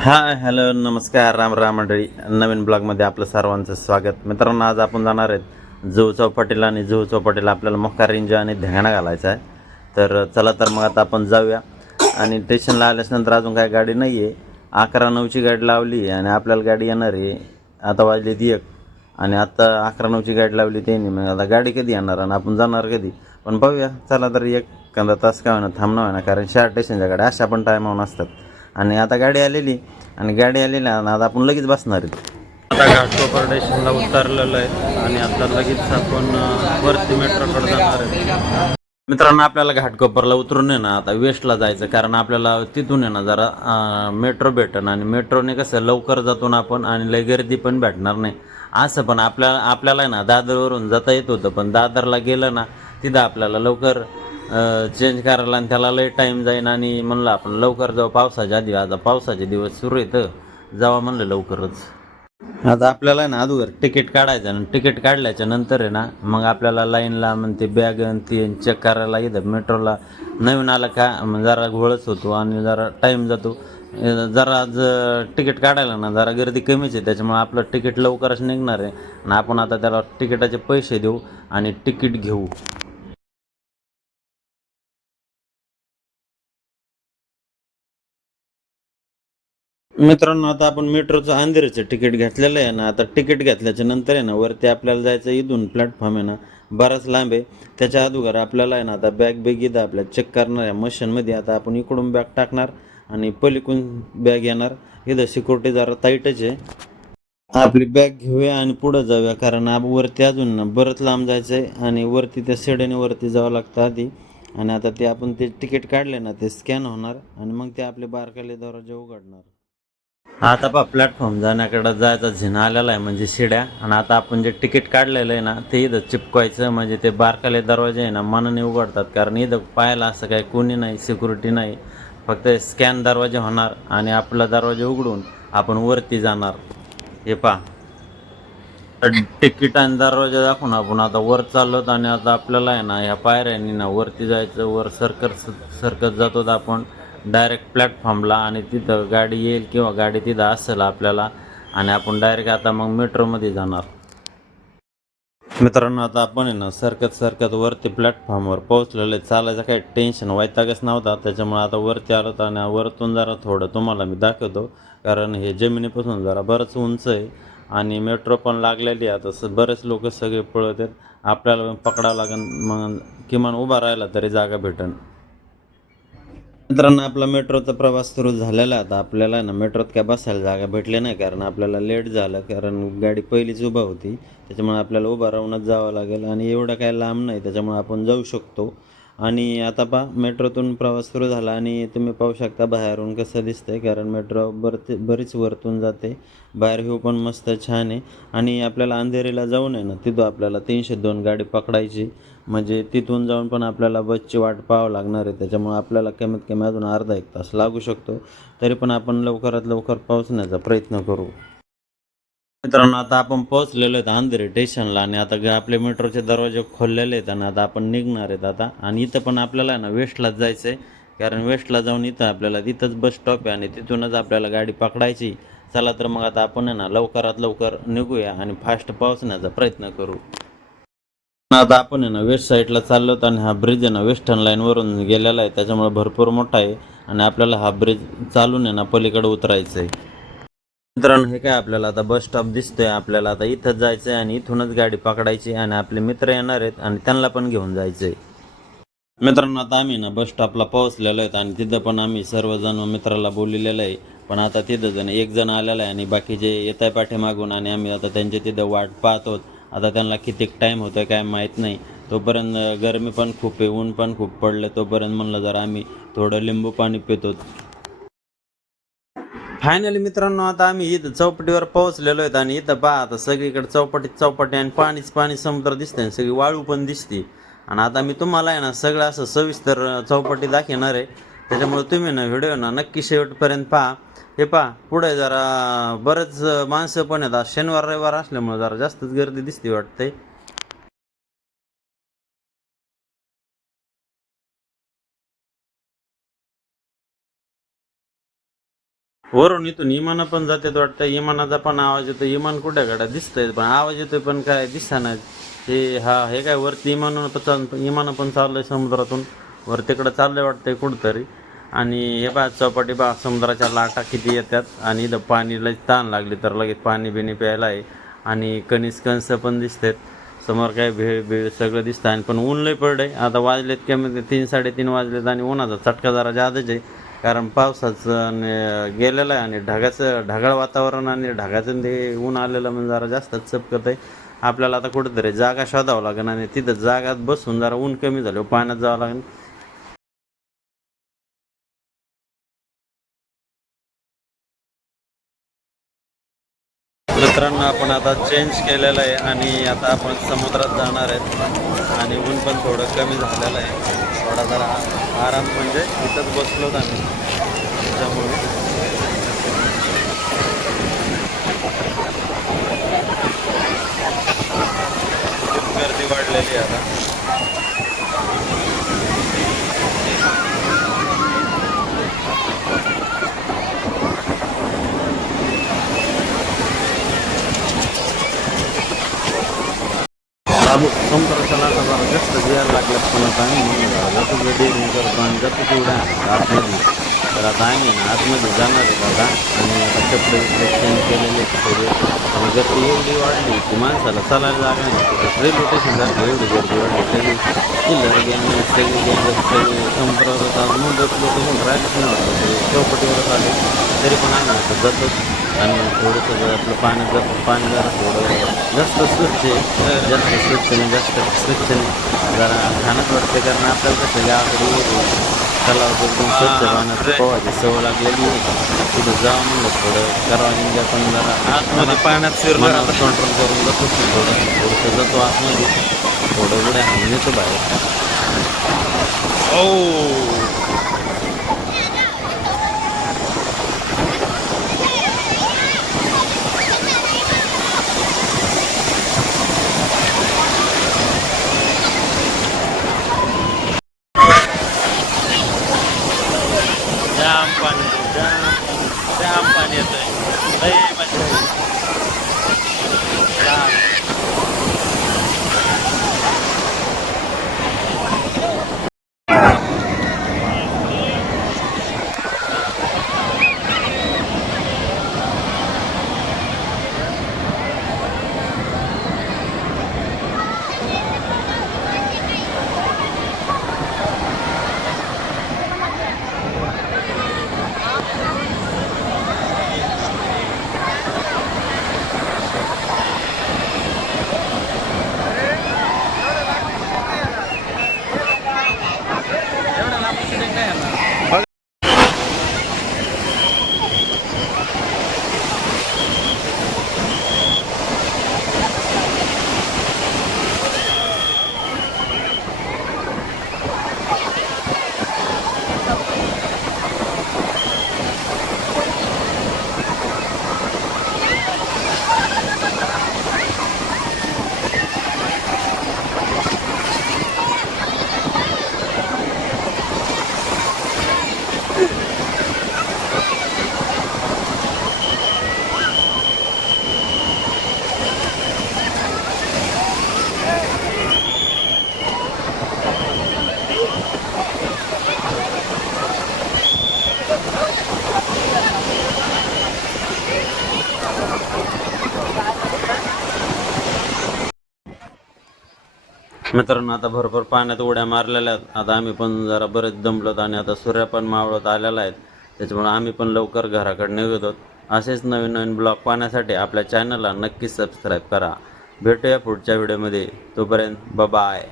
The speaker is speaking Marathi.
हाय हॅलो नमस्कार राम राम मंडळी. नवीन ब्लॉगमध्ये आपलं सर्वांचं स्वागत. मित्रांनो आज आपण जाणार आहेत जुहू चौपाटीला आणि जुहू चौपाटीला आपल्याला मोका रेंज आणि ढेंगाणा घालायचा आहे. तर चला तर मग आता आपण जाऊया. आणि स्टेशनला आल्याच्यानंतर अजून काय गाडी नाही आहे अकरा नऊची गाडी लावली आणि आपल्याला गाडी येणार आहे. आता वाजली ती एक आणि आता अकरा नऊची गाडी लावली त्यांनी. मग आता गाडी कधी येणार आणि आपण जाणार कधी? पण पाहूया. चला तर एक कंदा तास काय होणार थांबणं होणार कारण चार स्टेशनच्या गाड्या अशा पण टायमावर असतात आणि आता गाडी आलेली. आणि गाडी आलेली आणि आता आपण लगेच बसणार आता घाटकोपर स्टेशनला उतरलेलं आहे आणि आता लगेच आपण वरती मेट्रोकडे जाणार आहे. मित्रांनो आपल्याला घाटकोपरला उतरून आहे ना आता वेस्टला जायचं कारण आपल्याला तिथून आहे ना जरा मेट्रो भेटन. आणि मेट्रोने कसं लवकर जातो ना आपण आणि लय गर्दी पण भेटणार नाही. असं पण आपल्या आपल्याला ना दादरवरून जाता येत होतं. पण दादरला गेलं ना तिथं आपल्याला लवकर चेंज करायला आणि त्याला लई टाईम जाईन आणि म्हणलं आपण लवकर जाऊ पावसाच्या आधी आता पावसाचे दिवस सुरू येतं जावा म्हणलं लवकरच. आता आपल्याला ना अगोदर तिकीट काढायचं आणि तिकीट काढल्याच्या नंतर आहे ना मग आपल्याला लाईनला म्हणते ते बॅग आणि ते चेक करायला इथं मेट्रोला नवीन आलं का मग जरा घोळच होतो आणि जरा टाईम जातो. जरा आज तिकीट काढायला ना जरा गर्दी कमीच आहे त्याच्यामुळे आपलं तिकीट लवकरच निघणार आहे. आणि आपण आता त्याला तिकिटाचे पैसे देऊ आणि तिकीट घेऊ. मित्रांनो आता आपण मेट्रोचं अंधेरीचं तिकीट घेतलेलं आहे ना आता तिकीट घेतल्याच्या नंतर आहे ना वरती आपल्याला जायचं इथून प्लॅटफॉर्म आहे ना बराच लांब आहे. त्याच्या अगोदर आपल्याला आहे ना आता बॅग बेग इथं आपल्या चेक करणाऱ्या मशीनमध्ये आता आपण इकडून बॅग टाकणार आणि पलीकडून बॅग येणार. इथं सिक्युरिटी जरा टाईटच आहे. आपली बॅग घेऊया आणि पुढं जाऊया कारण आप वरती अजून ना बरंच लांब जायचं आहे आणि वरती त्या सेडेने वरती जावं लागतं आधी. आणि आता ते आपण ते तिकीट काढले ना ते स्कॅन होणार आणि मग ते आपले बारकाले दरवाजे उघडणार. आता पहा प्लॅटफॉर्म जाण्याकडं जायचा झिना आलेला आहे म्हणजे शिड्या. आणि आता आपण जे तिकीट काढलेलं आहे ना ते इथं चिपकवायचं म्हणजे ते बारकाले दरवाजे आहे ना मनाने उघडतात. कारण इथं पाहायला असं काही कोणी नाही सिक्युरिटी नाही. फक्त स्कॅन दरवाजे होणार आणि आपला दरवाजा उघडून आपण वरती जाणार. हे पहा. तिकीट आणि दरवाजा दाखवून आपण आता वर चाललोत आणि आता आपल्याला आहे ना ह्या पायऱ्यांनी ना वरती जायचं वर सरकत सरकत जातो आपण. डायरेक्ट प्लॅटफॉर्मला आणि तिथं गाडी येईल किंवा गाडी तिथं असेल आपल्याला आणि आपण डायरेक्ट आता मग मेट्रोमध्ये जाणार. मित्रांनो आता आपण आहे ना सरकत सरकत वरती प्लॅटफॉर्मवर पोहोचलेले चालायचं काही टेन्शन वैतागच नव्हता. त्याच्यामुळे आता वरती आलो तर आणि वरतून जरा थोडं तुम्हाला मी दाखवतो. कारण हे जमिनीपासून जरा बरंच उंच आहे आणि मेट्रो पण लागलेली आहे. आता स बरेच लोक सगळे पळत आहेत. आपल्याला पकडावं लागेल मग किमान उभा राहिला तरी जागा भेटेल मित्रांनो आपला मेट्रोचा प्रवास सुरू झालेला आता आपल्याला ना मेट्रोत काय बसायला जागा भेटली नाही कारण आपल्याला लेट झालं कारण गाडी पहिलीच उभा होती. त्याच्यामुळे आपल्याला उभा राहूनच जावं लागेल आणि एवढं काय लांब नाही त्याच्यामुळे आपण जाऊ शकतो. आणि आता पहा मेट्रोतून प्रवास सुरू झाला आणि तुम्ही पाहू शकता बाहेरून कसं दिसतंय कारण मेट्रो बरते बरीच वरतून जाते. बाहेर व्ह्यू पण मस्त छान आहे. आणि आपल्याला अंधेरीला जाऊन आहे ना तिथं आपल्याला तीनशे दोन गाडी पकडायची. म्हणजे तिथून जाऊन पण आपल्याला बसची वाट पाहावं लागणार आहे. त्याच्यामुळे आपल्याला कमीत कमी अजून अर्धा एक तास लागू शकतो. तरी पण आपण लवकरात लवकर पोहोचण्याचा प्रयत्न करू. मित्रांनो आता आपण पोहोचलेलो आहेत आंधेरी स्टेशनला आणि आता आपले मेट्रोचे दरवाजे खोललेले आहेत आणि आता आपण निघणार आहेत आता. आणि इथं पण आपल्याला आहे ना वेस्टलाच जायचं आहे कारण वेस्टला जाऊन इथं आपल्याला तिथंच बस स्टॉप आहे आणि तिथूनच आपल्याला गाडी पकडायची. चला तर मग आता आपण आहे ना लवकरात लवकर निघूया आणि फास्ट पोहोचण्याचा प्रयत्न करू. आता आपण आहे ना वेस्ट साईडला चाललो होतो आणि हा ब्रिज आहे ना वेस्टर्न लाईनवरून गेलेला आहे. त्याच्यामुळे भरपूर मोठा आहे आणि आपल्याला हा ब्रिज चालून आहे ना पलीकडे उतरायचं आहे मित्रांनो हे काय आपल्याला आता बस स्टॉप दिसतोय. आपल्याला आता इथंच जायचंय आणि इथूनच गाडी पकडायची आणि आपले मित्र येणार आहेत आणि त्यांना पण घेऊन जायचंय. मित्रांनो आता आम्ही ना बस स्टॉपला पोहोचलेलो आहेत आणि तिथं पण आम्ही सर्वजण मित्राला बोललेलं आहे. पण आता तिथं जण एक जण आलेला आहे आणि बाकीचे येत आहे पाठीमागून आणि आम्ही आता त्यांच्या तिथं वाट पाहतो. आता त्यांना किती टाईम होतोय काय माहीत नाही. तोपर्यंत गरमी पण खूप आहे ऊन पण खूप पडलं तोपर्यंत म्हणलं जर आम्ही थोडं लिंबू पाणी पितो. फायनली मित्रांनो आता आम्ही इथं चौपटीवर पोहोचलेलो आहेत आणि इथं पहा आता सगळीकडे चौपटीत चौपटी आणि पाणीच पाणी समुद्र दिसते आणि सगळी वाळू पण दिसते. आणि आता मी तुम्हाला आहे ना सगळं असं सविस्तर चौपटी दाखवणार आहे. त्याच्यामुळे तुम्ही ना व्हिडिओ ना नक्की शेवटपर्यंत पहा. हे पहा पुढे जरा बरंच माणसं पण आहेत. शनिवार रविवार असल्यामुळे जरा जास्तच गर्दी दिसते वाटतंय. वरून इथून इमानं पण जातात वाटतं. इमानाचा पण आवाज येतो. इमान कुठे गाड्या? दिसतंय पण आवाज येतोय पण काय दिसताना हे हा हे काय वरती इमान इमानं पण चाललंय समुद्रातून. वर तिकडं चाललंय वाटतंय कुठंतरी. आणि हे बा चौपाटी बा समुद्राच्या लाटा किती येतात. आणि इथं पाणीला ताण लागली तर लगेच पाणी बिणी प्यायला आहे. आणि कणीस कंस पण दिसतात. समोर काय भेळ भेळ सगळं दिसतं आणि पण ऊन लय पडलंय. आता वाजलेत कमी तीन साडेतीन वाजलेत आणि उन्हाचा चटका जरा जादच आहे. कारण पावसाचं आणि गेलेलं आहे आणि ढगाचं ढगाळ वातावरण आणि ढगाचं ते ऊन आलेलं म्हणजे जरा जास्तच चपकत आहे. आपल्याला आता कुठेतरी जागा शोधावं लागेल आणि तिथं जागात बसून जरा ऊन कमी झालं पाण्यात जावं लागेल. पूर्ण आपण आता चेंज केलेलं आहे आणि आता आपण समुद्रात जाणार आहेत. आणि ऊन पण थोडं कमी झालेलं आहे. थोडा जरा आराम म्हणजे इथंच बसलोच आम्ही. त्यामुळे गर्दी वाढलेली आहे आता चालू समुद्राच्या लाटा जरा जास्त यायला लागल्यात पण आता आम्ही जातो डेअरिंग जातो आतमध्ये तर आता आम्ही ना आतमध्ये जाणार आहेत आता आणि आता कपडे चेंज केलेले आहेत थोडे. आणि गर्दी एवढी वाढली की माणसाला चालायला जागा नाही. रेल्वे स्टेशन सारखं एवढी गर्दी वाढली सगळी किल्लर गँग सगळी गँग सगळी मुंबईत लोक राहिलेच नाही वाटतं. ते चौपटीवरच आले. तरी पण आम्ही जातच. आणि थोडंसं जर आपलं पाण्यात जातं पाणी जरा थोडं जास्त स्वच्छ जास्त स्वच्छ नाही जास्त स्वच्छ नाही जरा घाणच वाटते कारण आपल्याला कसं गावाकडे तलाव एकदम स्वच्छ पाण्यात पोहायची सवय लागलेली तिथं जावं म्हणलं थोडं करावं एन्जॉय पण जरा आतमध्ये पाण्यात मनावर कंट्रोल करून जातो थोडं थोडंसं जातो आतमध्ये. थोडं उड्या येतो बाहेर. जाम मित्रांनो आता भरपूर पाण्यात उड्या मारलेल्या आहेत. आता आम्ही पण जरा बरेच दमलोत आणि आता सूर्य पण मावळत आलेला आहेत त्याच्यामुळे आम्ही पण लवकर घराकडे निघतो. असेच नवीन नवीन ब्लॉग पाहण्यासाठी आपल्या चॅनलला नक्कीच सबस्क्राईब करा. भेटूया पुढच्या व्हिडिओमध्ये. तोपर्यंत बाय